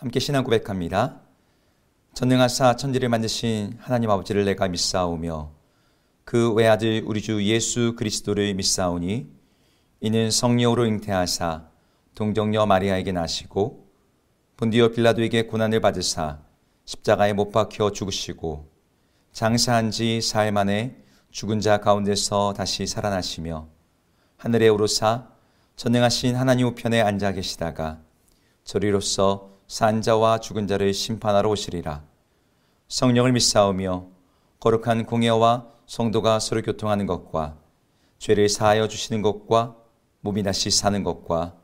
함께 신앙 고백합니다. 전능하사 천지를 만드신 하나님 아버지를 내가 믿사오며 그 외아들 우리 주 예수 그리스도를 믿사오니 이는 성령으로 잉태하사 동정녀 마리아에게 나시고 본디오 빌라도에게 고난을 받으사 십자가에 못 박혀 죽으시고 장사한 지 사흘 만에 죽은 자 가운데서 다시 살아나시며 하늘에 오르사 전능하신 하나님 우편에 앉아 계시다가 저리로서 산 자와 죽은 자를 심판하러 오시리라. 성령을 믿사오며 거룩한 공예와 성도가 서로 교통하는 것과 죄를 사하여 주시는 것과 몸이 다시 사는 것과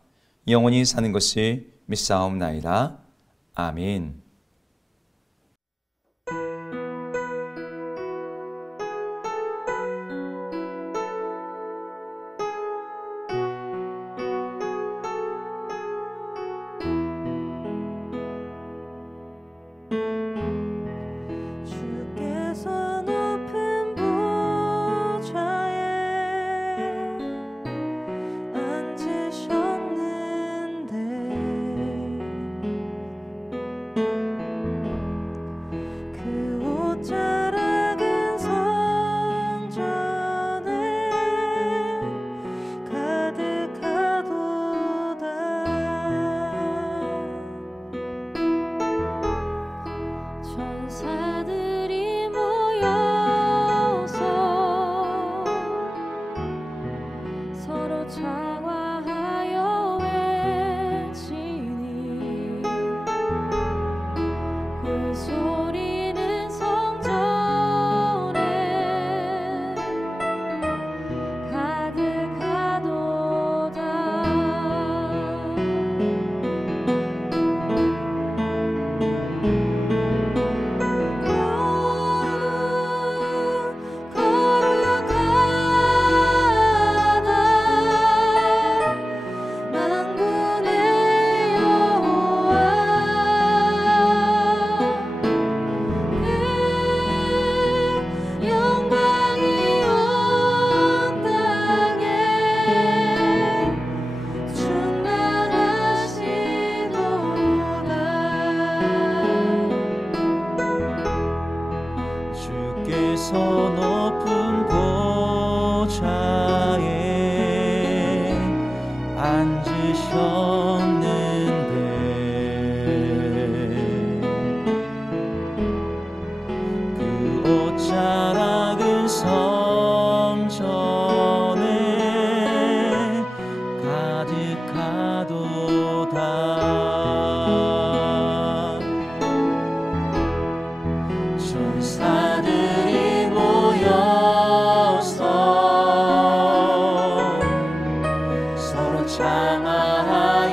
영원히 사는 것을 믿사옵나이다. 아멘. 높은 보좌에 앉으셨는데 그 옷자락은 성전에 가득하도다. 천사들이 모여서 서로 장하하여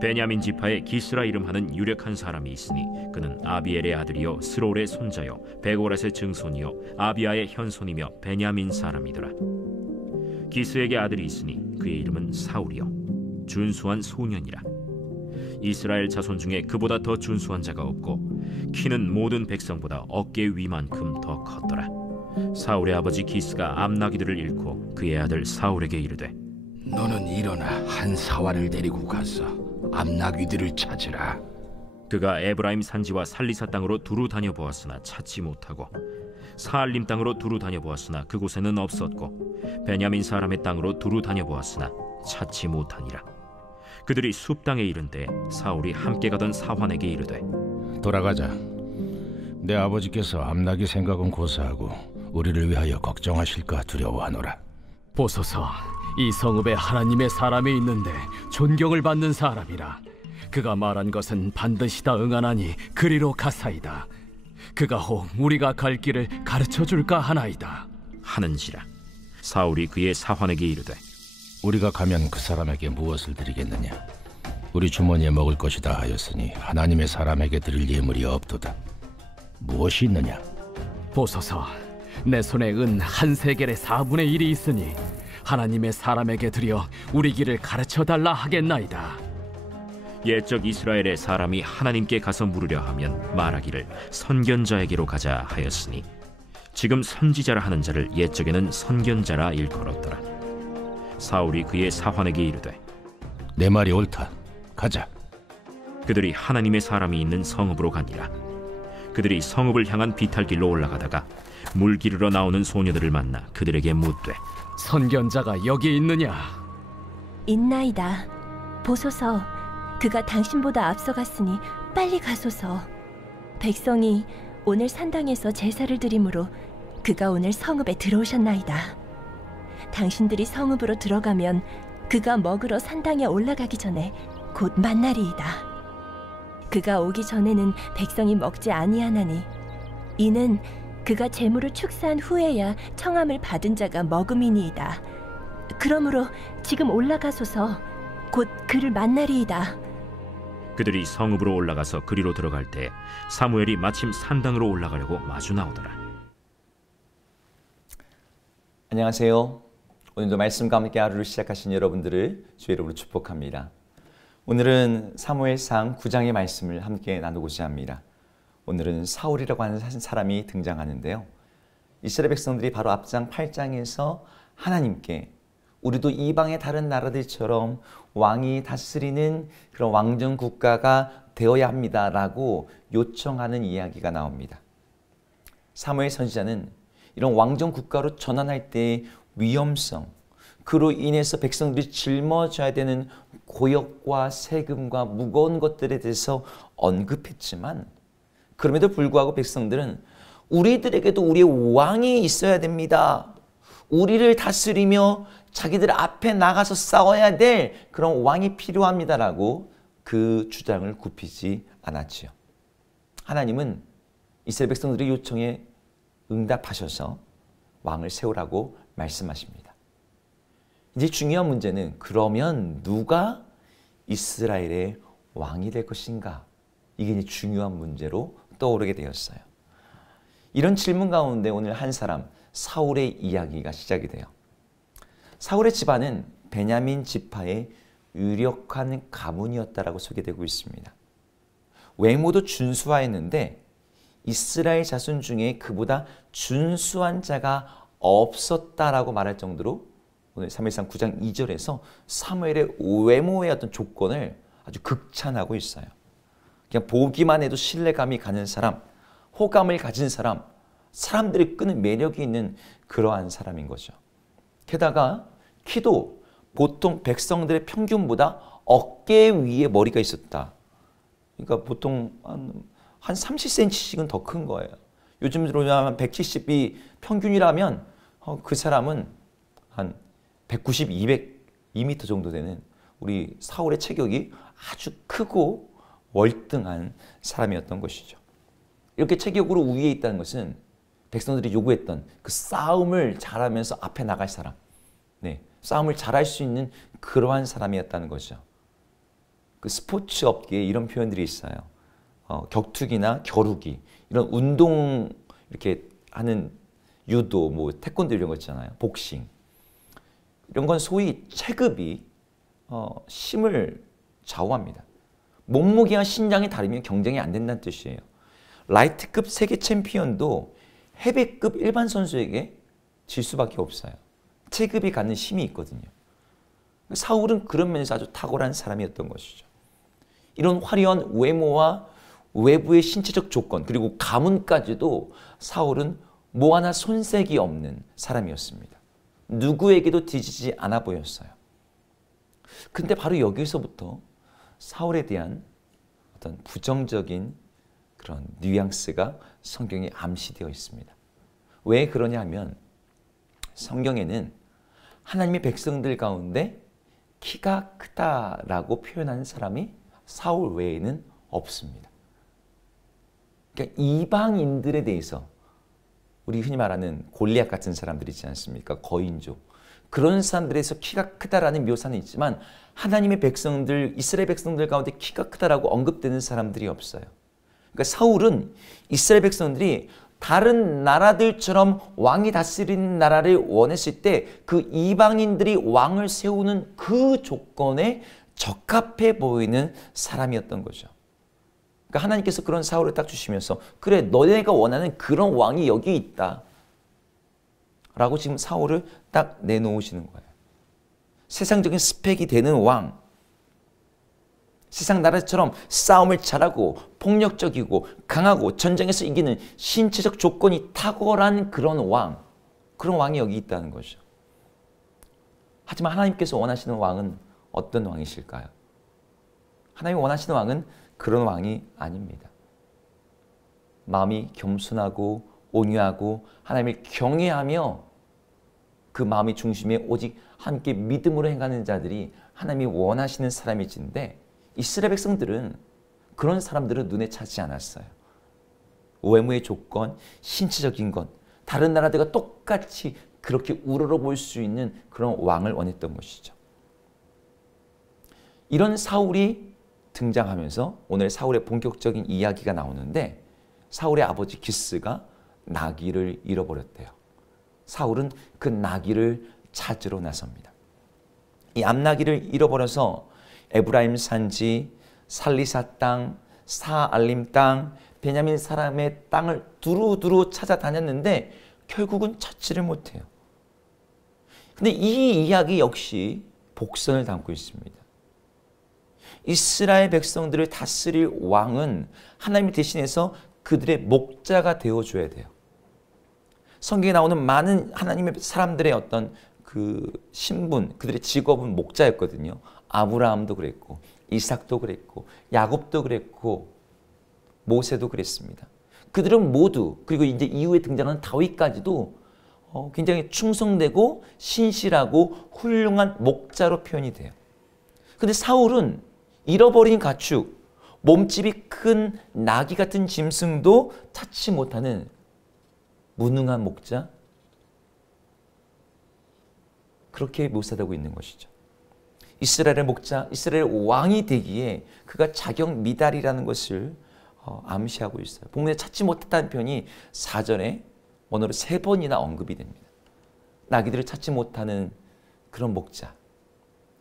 베냐민 지파에 기스라 이름하는 유력한 사람이 있으니 그는 아비엘의 아들이요 스롤의 손자요 베고렛의 증손이요 아비아의 현손이며 베냐민 사람이더라. 기스에게 아들이 있으니 그의 이름은 사울이요 준수한 소년이라. 이스라엘 자손 중에 그보다 더 준수한 자가 없고 키는 모든 백성보다 어깨 위만큼 더 컸더라. 사울의 아버지 기스가 암나기들을 잃고 그의 아들 사울에게 이르되 너는 일어나 한 사활을 데리고 가서 암나귀들을 찾으라. 그가 에브라임 산지와 살리사 땅으로 두루 다녀보았으나 찾지 못하고 사알림 땅으로 두루 다녀보았으나 그곳에는 없었고 베냐민 사람의 땅으로 두루 다녀보았으나 찾지 못하니라. 그들이 숲 땅에 이른데 사울이 함께 가던 사환에게 이르되 돌아가자. 내 아버지께서 암나귀 생각은 고사하고 우리를 위하여 걱정하실까 두려워하노라. 보소서, 이 성읍에 하나님의 사람이 있는데 존경을 받는 사람이라. 그가 말한 것은 반드시 다 응하나니 그리로 가사이다. 그가 혹 우리가 갈 길을 가르쳐줄까 하나이다 하는지라. 사울이 그의 사환에게 이르되 우리가 가면 그 사람에게 무엇을 드리겠느냐? 우리 주머니에 먹을 것이다 하였으니 하나님의 사람에게 드릴 예물이 없도다. 무엇이 있느냐? 보소서, 내 손에 은 한 세겔의 4분의 1이 있으니 하나님의 사람에게 드려 우리 길을 가르쳐달라 하겠나이다. 옛적 이스라엘의 사람이 하나님께 가서 물으려 하면 말하기를 선견자에게로 가자 하였으니 지금 선지자라 하는 자를 옛적에는 선견자라 일컬었더라. 사울이 그의 사환에게 이르되 내 말이 옳다. 가자. 그들이 하나님의 사람이 있는 성읍으로 가니라. 그들이 성읍을 향한 비탈길로 올라가다가 물 기르러 나오는 소녀들을 만나 그들에게 묻되 선견자가 여기 있느냐? 있나이다. 보소서, 그가 당신보다 앞서갔으니 빨리 가소서. 백성이 오늘 산당에서 제사를 드리므로 그가 오늘 성읍에 들어오셨나이다. 당신들이 성읍으로 들어가면 그가 먹으러 산당에 올라가기 전에 곧 만나리이다. 그가 오기 전에는 백성이 먹지 아니하나니 이는 그가 재물을 축사한 후에야 청함을 받은 자가 먹음이니이다. 그러므로 지금 올라가소서. 곧 그를 만나리이다. 그들이 성읍으로 올라가서 그리로 들어갈 때 사무엘이 마침 산당으로 올라가려고 마주 나오더라. 안녕하세요. 오늘도 말씀과 함께 하루를 시작하신 여러분들을 주의 이름으로 축복합니다. 오늘은 사무엘상 9장의 말씀을 함께 나누고자 합니다. 오늘은 사울이라고 하는 사람이 등장하는데요. 이스라엘 백성들이 바로 앞장 8장에서 하나님께 우리도 이방의 다른 나라들처럼 왕이 다스리는 그런 왕정 국가가 되어야 합니다라고 요청하는 이야기가 나옵니다. 사무엘 선지자는 이런 왕정 국가로 전환할 때의 위험성, 그로 인해서 백성들이 짊어져야 되는 고역과 세금과 무거운 것들에 대해서 언급했지만 그럼에도 불구하고 백성들은 우리들에게도 우리의 왕이 있어야 됩니다. 우리를 다스리며 자기들 앞에 나가서 싸워야 될 그런 왕이 필요합니다라고 그 주장을 굽히지 않았지요. 하나님은 이스라엘 백성들의 요청에 응답하셔서 왕을 세우라고 말씀하십니다. 이제 중요한 문제는 그러면 누가 이스라엘의 왕이 될 것인가? 이게 이제 중요한 문제로 떠오르게 되었어요. 이런 질문 가운데 오늘 한 사람 사울의 이야기가 시작이 돼요. 사울의 집안은 베냐민 지파의 유력한 가문이었다라고 소개되고 있습니다. 외모도 준수하였는데 이스라엘 자손 중에 그보다 준수한 자가 없었다라고 말할 정도로 오늘 사무엘상 9장 2절에서 사무엘의 외모의 어떤 조건을 아주 극찬하고 있어요. 그냥 보기만 해도 신뢰감이 가는 사람, 호감을 가진 사람, 사람들이 끄는 매력이 있는 그러한 사람인 거죠. 게다가 키도 보통 백성들의 평균보다 어깨 위에 머리가 있었다. 그러니까 보통 한 30cm씩은 더 큰 거예요. 요즘 들어오면 170이 평균이라면 그 사람은 한 190, 202m 정도 되는 우리 사울의 체격이 아주 크고 월등한 사람이었던 것이죠. 이렇게 체격으로 우위에 있다는 것은 백성들이 요구했던 그 싸움을 잘하면서 앞에 나갈 사람, 싸움을 잘할 수 있는 그러한 사람이었다는 거죠. 그 스포츠 업계에 이런 표현들이 있어요. 격투기나 겨루기, 이런 운동 이렇게 하는 유도, 뭐 태권도 이런 거 있잖아요. 복싱. 이런 건 소위 체급이 힘을 좌우합니다. 몸무게와 신장이 다르면 경쟁이 안 된다는 뜻이에요. 라이트급 세계 챔피언도 헤비급 일반 선수에게 질 수밖에 없어요. 체급이 갖는 힘이 있거든요. 사울은 그런 면에서 아주 탁월한 사람이었던 것이죠. 이런 화려한 외모와 외부의 신체적 조건, 그리고 가문까지도 사울은 뭐 하나 손색이 없는 사람이었습니다. 누구에게도 뒤지지 않아 보였어요. 근데 바로 여기서부터 사울에 대한 어떤 부정적인 그런 뉘앙스가 성경에 암시되어 있습니다. 왜 그러냐 하면 성경에는 하나님의 백성들 가운데 키가 크다라고 표현하는 사람이 사울 외에는 없습니다. 그러니까 이방인들에 대해서 우리 흔히 말하는 골리앗 같은 사람들 있지 않습니까? 거인족. 그런 사람들에서 키가 크다라는 묘사는 있지만 하나님의 백성들, 이스라엘 백성들 가운데 키가 크다라고 언급되는 사람들이 없어요. 그러니까 사울은 이스라엘 백성들이 다른 나라들처럼 왕이 다스리는 나라를 원했을 때 그 이방인들이 왕을 세우는 그 조건에 적합해 보이는 사람이었던 거죠. 그러니까 하나님께서 그런 사울을 딱 주시면서 그래, 너네가 원하는 그런 왕이 여기 있다 라고 지금 사울을 딱 내놓으시는 거예요. 세상적인 스펙이 되는 왕, 세상 나라처럼 싸움을 잘하고 폭력적이고 강하고 전쟁에서 이기는 신체적 조건이 탁월한 그런 왕, 그런 왕이 여기 있다는 거죠. 하지만 하나님께서 원하시는 왕은 어떤 왕이실까요? 하나님이 원하시는 왕은 그런 왕이 아닙니다. 마음이 겸손하고 온유하고 하나님을 경외하며 그 마음의 중심에 오직 함께 믿음으로 행하는 자들이 하나님이 원하시는 사람이신데 이스라엘 백성들은 그런 사람들은 눈에 차지 않았어요. 외모의 조건, 신체적인 것, 다른 나라들과 똑같이 그렇게 우러러 볼 수 있는 그런 왕을 원했던 것이죠. 이런 사울이 등장하면서 오늘 사울의 본격적인 이야기가 나오는데 사울의 아버지 기스가 나귀를 잃어버렸대요. 사울은 그 나귀를 찾으러 나섭니다. 이 암나귀를 잃어버려서 에브라임 산지, 살리사 땅, 사알림 땅, 베냐민 사람의 땅을 두루두루 찾아다녔는데 결국은 찾지를 못해요. 근데 이 이야기 역시 복선을 담고 있습니다. 이스라엘 백성들을 다스릴 왕은 하나님이 대신해서 그들의 목자가 되어줘야 돼요. 성경에 나오는 많은 하나님의 사람들의 어떤 그 신분, 그들의 직업은 목자였거든요. 아브라함도 그랬고, 이삭도 그랬고, 야곱도 그랬고, 모세도 그랬습니다. 그들은 모두, 그리고 이제 이후에 등장하는 다윗까지도 굉장히 충성되고 신실하고 훌륭한 목자로 표현이 돼요. 근데 사울은 잃어버린 가축, 몸집이 큰 나귀 같은 짐승도 찾지 못하는 무능한 목자, 그렇게 묘사되고 있는 것이죠. 이스라엘의 목자, 이스라엘의 왕이 되기에 그가 자격 미달이라는 것을 암시하고 있어요. 본문에 찾지 못했다는 표현이 4절에 언어로 3번이나 언급이 됩니다. 나귀들을 찾지 못하는 그런 목자,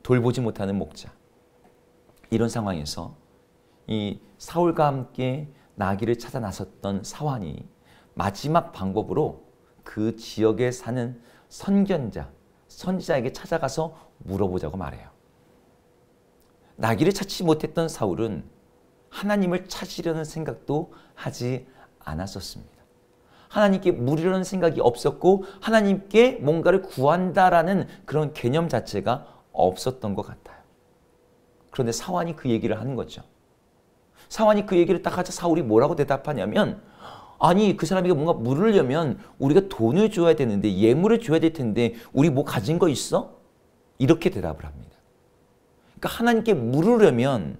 돌보지 못하는 목자. 이런 상황에서 이 사울과 함께 나귀를 찾아 나섰던 사환이 마지막 방법으로 그 지역에 사는 선견자, 선지자에게 찾아가서 물어보자고 말해요. 나귀를 찾지 못했던 사울은 하나님을 찾으려는 생각도 하지 않았었습니다. 하나님께 물으려는 생각이 없었고 하나님께 뭔가를 구한다라는 그런 개념 자체가 없었던 것 같아요. 그런데 사환이 그 얘기를 하는 거죠. 사환이 그 얘기를 딱 하자 사울이 뭐라고 대답하냐면, 아니 그 사람에게 뭔가 물으려면 우리가 돈을 줘야 되는데, 예물을 줘야 될 텐데 우리 뭐 가진 거 있어? 이렇게 대답을 합니다. 그러니까 하나님께 물으려면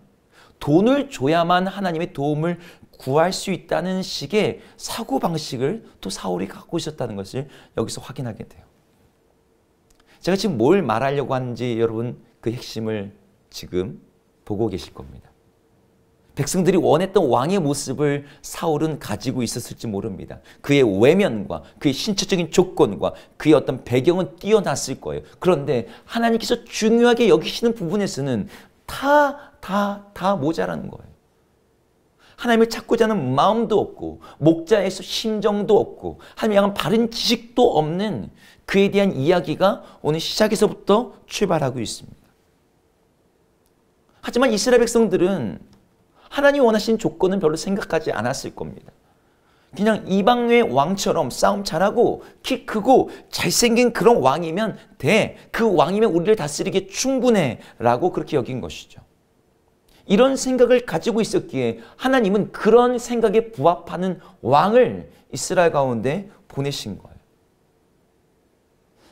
돈을 줘야만 하나님의 도움을 구할 수 있다는 식의 사고방식을 또 사울이 갖고 있었다는 것을 여기서 확인하게 돼요. 제가 지금 뭘 말하려고 하는지 여러분 그 핵심을 지금 보고 계실 겁니다. 백성들이 원했던 왕의 모습을 사울은 가지고 있었을지 모릅니다. 그의 외면과 그의 신체적인 조건과 그의 어떤 배경은 뛰어났을 거예요. 그런데 하나님께서 중요하게 여기시는 부분에서는 다 모자라는 거예요. 하나님을 찾고자 하는 마음도 없고 목자에서 심정도 없고 하나님을 향한 바른 지식도 없는 그에 대한 이야기가 오늘 시작에서부터 출발하고 있습니다. 하지만 이스라엘 백성들은 하나님이 원하신 조건은 별로 생각하지 않았을 겁니다. 그냥 이방의 왕처럼 싸움 잘하고 키 크고 잘생긴 그런 왕이면 돼. 그 왕이면 우리를 다스리기에 충분해 라고 그렇게 여긴 것이죠. 이런 생각을 가지고 있었기에 하나님은 그런 생각에 부합하는 왕을 이스라엘 가운데 보내신 거예요.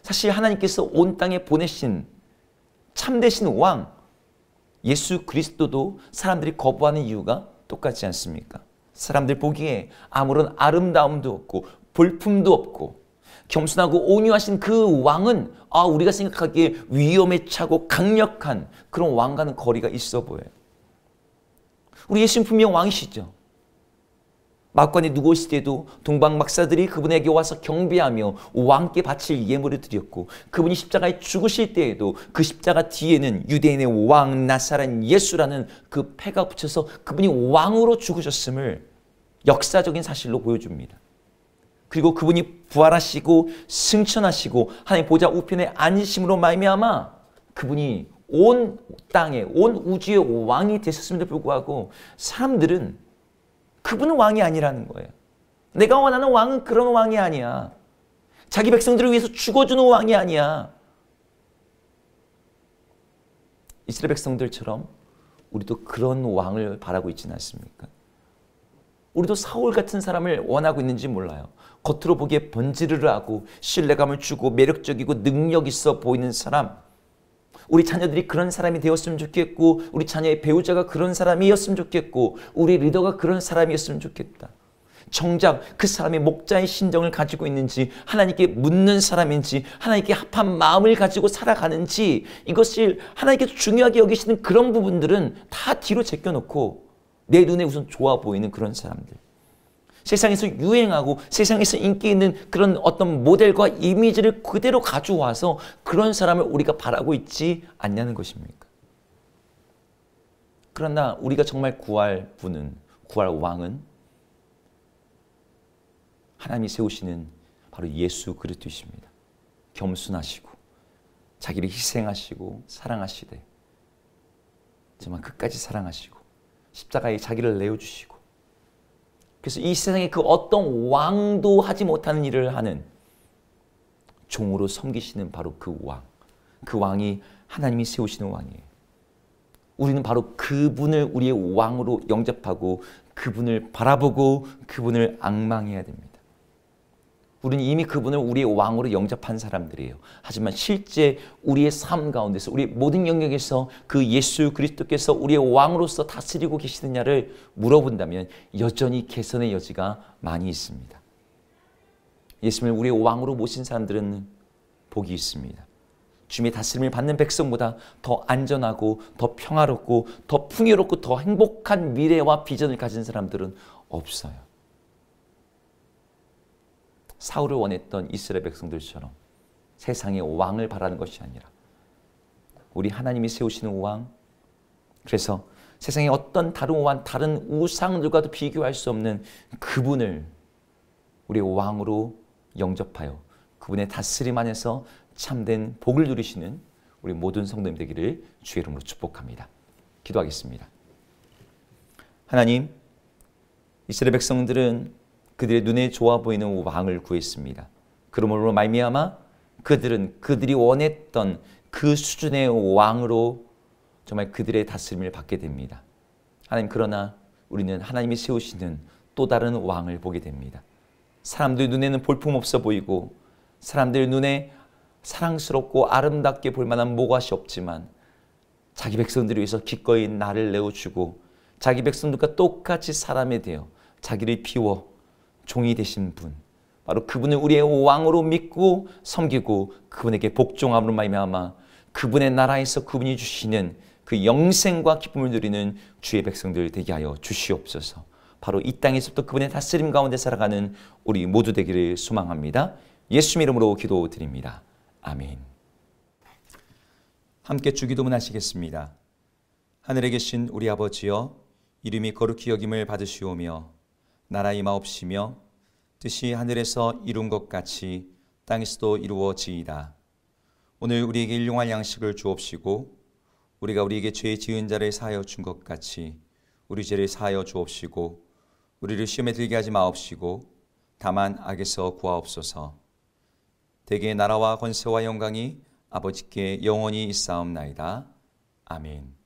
사실 하나님께서 온 땅에 보내신 참되신 왕 예수 그리스도도 사람들이 거부하는 이유가 똑같지 않습니까? 사람들 보기에 아무런 아름다움도 없고 볼품도 없고 겸손하고 온유하신 그 왕은 우리가 생각하기에 위험에 차고 강력한 그런 왕과는 거리가 있어 보여요. 우리 예수님 분명 왕이시죠. 막관에 누워 있을 때도 동방 박사들이 그분에게 와서 경배하며 왕께 바칠 예물을 드렸고 그분이 십자가에 죽으실 때에도 그 십자가 뒤에는 유대인의 왕 나사렛 예수라는 그 패가 붙여서 그분이 왕으로 죽으셨음을 역사적인 사실로 보여줍니다. 그리고 그분이 부활하시고 승천하시고 하나님 보좌 우편에 앉으심으로 말미암아 그분이 온 땅에 온 우주의 왕이 되셨음에도 불구하고 사람들은 그분은 왕이 아니라는 거예요. 내가 원하는 왕은 그런 왕이 아니야. 자기 백성들을 위해서 죽어주는 왕이 아니야. 이스라엘 백성들처럼 우리도 그런 왕을 바라고 있지는 않습니까? 우리도 사울 같은 사람을 원하고 있는지 몰라요. 겉으로 보기에 번지르르하고 신뢰감을 주고 매력적이고 능력 있어 보이는 사람. 우리 자녀들이 그런 사람이 되었으면 좋겠고 우리 자녀의 배우자가 그런 사람이었으면 좋겠고 우리 리더가 그런 사람이었으면 좋겠다. 정작 그 사람의 목자의 심정을 가지고 있는지 하나님께 묻는 사람인지 하나님께 합한 마음을 가지고 살아가는지 이것을 하나님께서 중요하게 여기시는 그런 부분들은 다 뒤로 제껴놓고 내 눈에 우선 좋아 보이는 그런 사람들. 세상에서 유행하고 세상에서 인기 있는 그런 어떤 모델과 이미지를 그대로 가져와서 그런 사람을 우리가 바라고 있지 않냐는 것입니까? 그러나 우리가 정말 구할 분은, 구할 왕은 하나님이 세우시는 바로 예수 그리스도이십니다. 겸손하시고 자기를 희생하시고 사랑하시되 정말 끝까지 사랑하시고 십자가에 자기를 내어주시고 그래서 이 세상에 그 어떤 왕도 하지 못하는 일을 하는 종으로 섬기시는 바로 그 왕. 그 왕이 하나님이 세우시는 왕이에요. 우리는 바로 그분을 우리의 왕으로 영접하고 그분을 바라보고 그분을 앙망해야 됩니다. 우리는 이미 그분을 우리의 왕으로 영접한 사람들이에요. 하지만 실제 우리의 삶 가운데서 우리 모든 영역에서 그 예수 그리스도께서 우리의 왕으로서 다스리고 계시느냐를 물어본다면 여전히 개선의 여지가 많이 있습니다. 예수님을 우리의 왕으로 모신 사람들은 복이 있습니다. 주님의 다스림을 받는 백성보다 더 안전하고 더 평화롭고 더 풍요롭고 더 행복한 미래와 비전을 가진 사람들은 없어요. 사울을 원했던 이스라엘 백성들처럼 세상의 왕을 바라는 것이 아니라 우리 하나님이 세우시는 왕, 그래서 세상의 어떤 다른 왕, 다른 우상들과도 비교할 수 없는 그분을 우리의 왕으로 영접하여 그분의 다스림 안에서 참된 복을 누리시는 우리 모든 성도님 되기를 주의 이름으로 축복합니다. 기도하겠습니다. 하나님, 이스라엘 백성들은 그들의 눈에 좋아 보이는 왕을 구했습니다. 그러므로 말미암아 그들은 그들이 원했던 그 수준의 왕으로 정말 그들의 다스림을 받게 됩니다. 하나님, 그러나 우리는 하나님이 세우시는 또 다른 왕을 보게 됩니다. 사람들 눈에는 볼품없어 보이고 사람들 눈에 사랑스럽고 아름답게 볼 만한 모과시 없지만 자기 백성들을 위해서 기꺼이 나를 내어주고 자기 백성들과 똑같이 사람이 되어 자기를 비워 종이 되신 분, 바로 그분을 우리의 왕으로 믿고 섬기고 그분에게 복종함으로 말미암아 그분의 나라에서 그분이 주시는 그 영생과 기쁨을 누리는 주의 백성들 되게 하여 주시옵소서. 바로 이 땅에서부터 그분의 다스림 가운데 살아가는 우리 모두 되기를 소망합니다. 예수 이름으로 기도드립니다. 아멘. 함께 주기도문 하시겠습니다. 하늘에 계신 우리 아버지여, 이름이 거룩히 여김을 받으시오며 나라 임하옵시며 뜻이 하늘에서 이룬 것 같이 땅에서도 이루어지이다. 오늘 우리에게 일용할 양식을 주옵시고 우리가 우리에게 죄 지은 자를 사하여 준 것 같이 우리 죄를 사하여 주옵시고 우리를 시험에 들게 하지 마옵시고 다만 악에서 구하옵소서. 대개 나라와 권세와 영광이 아버지께 영원히 있사옵나이다. 아멘.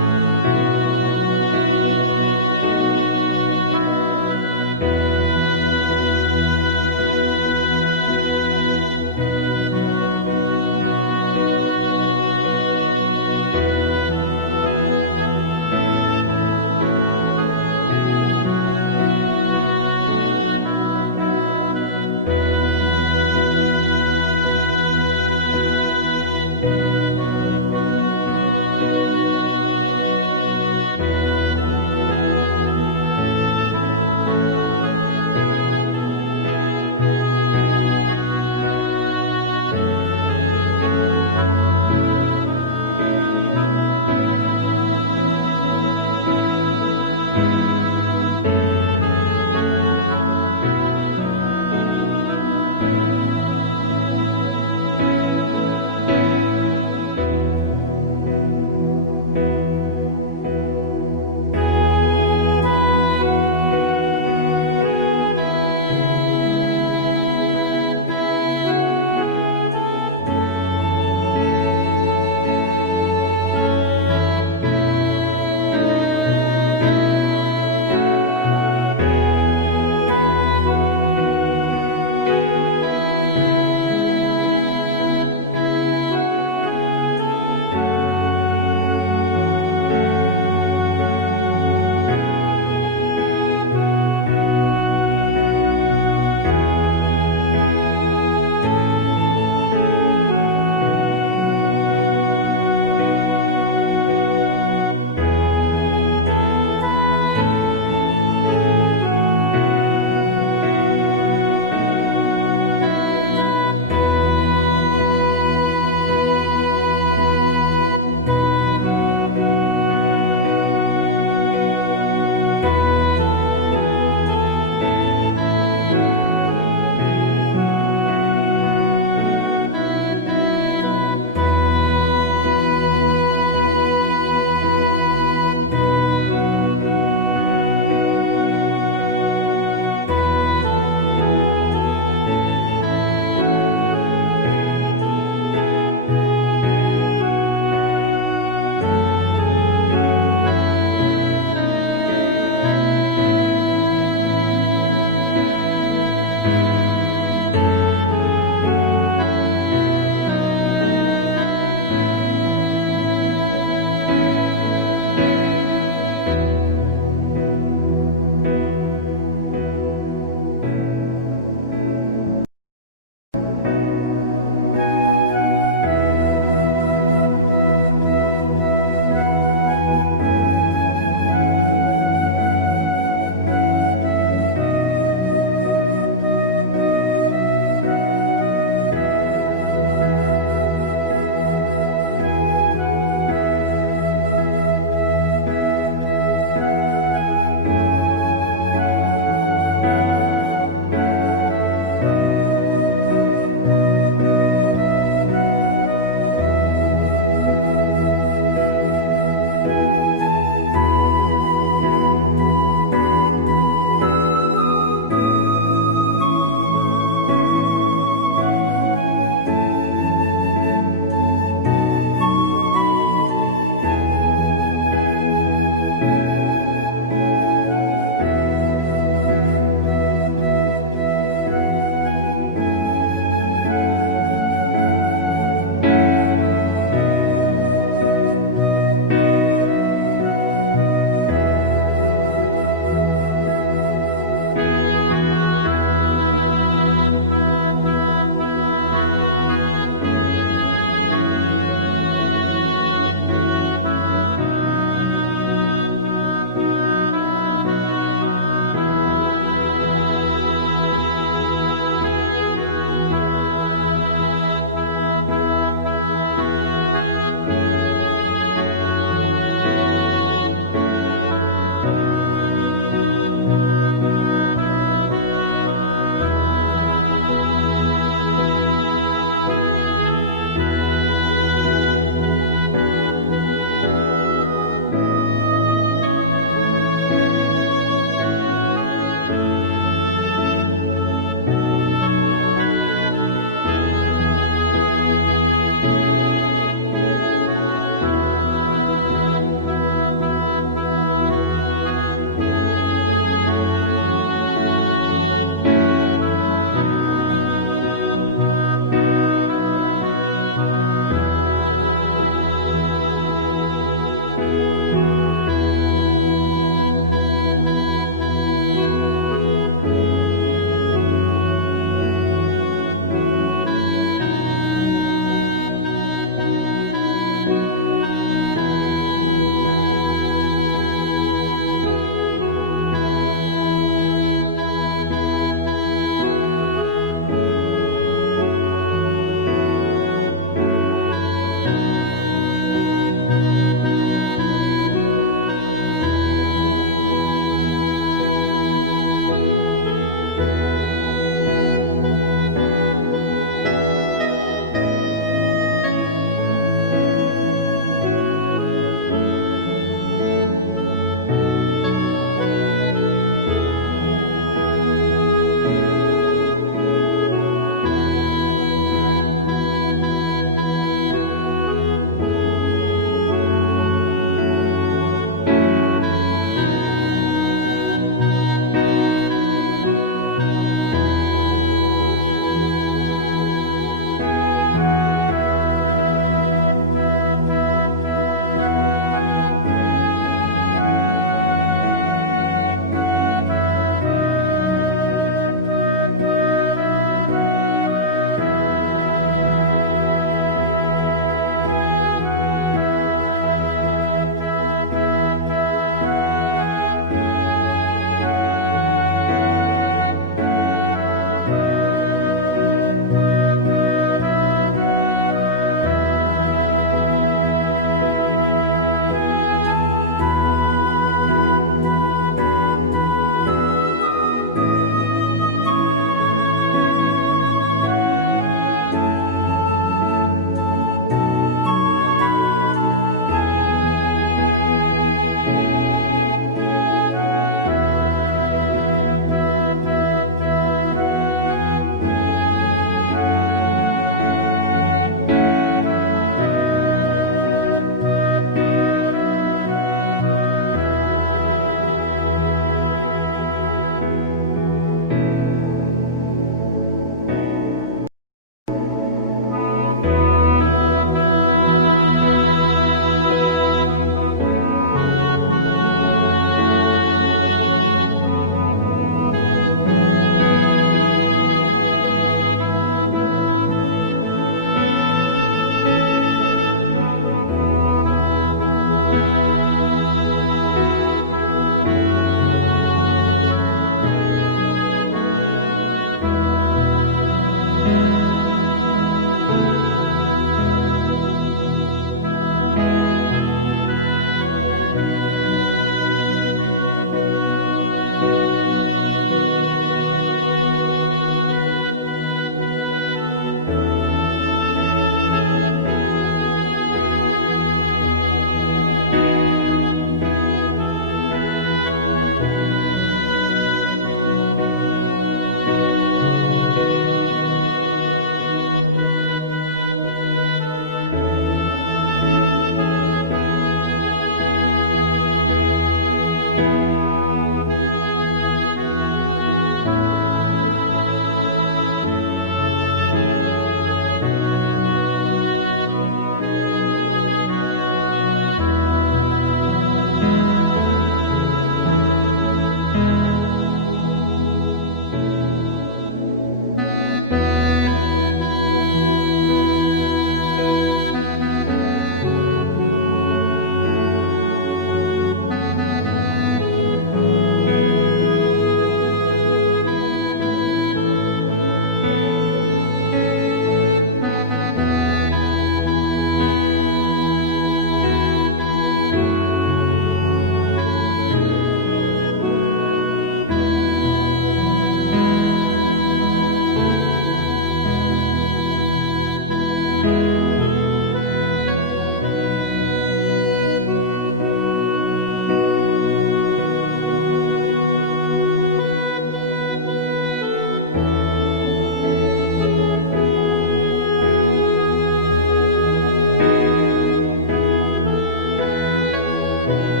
아멘.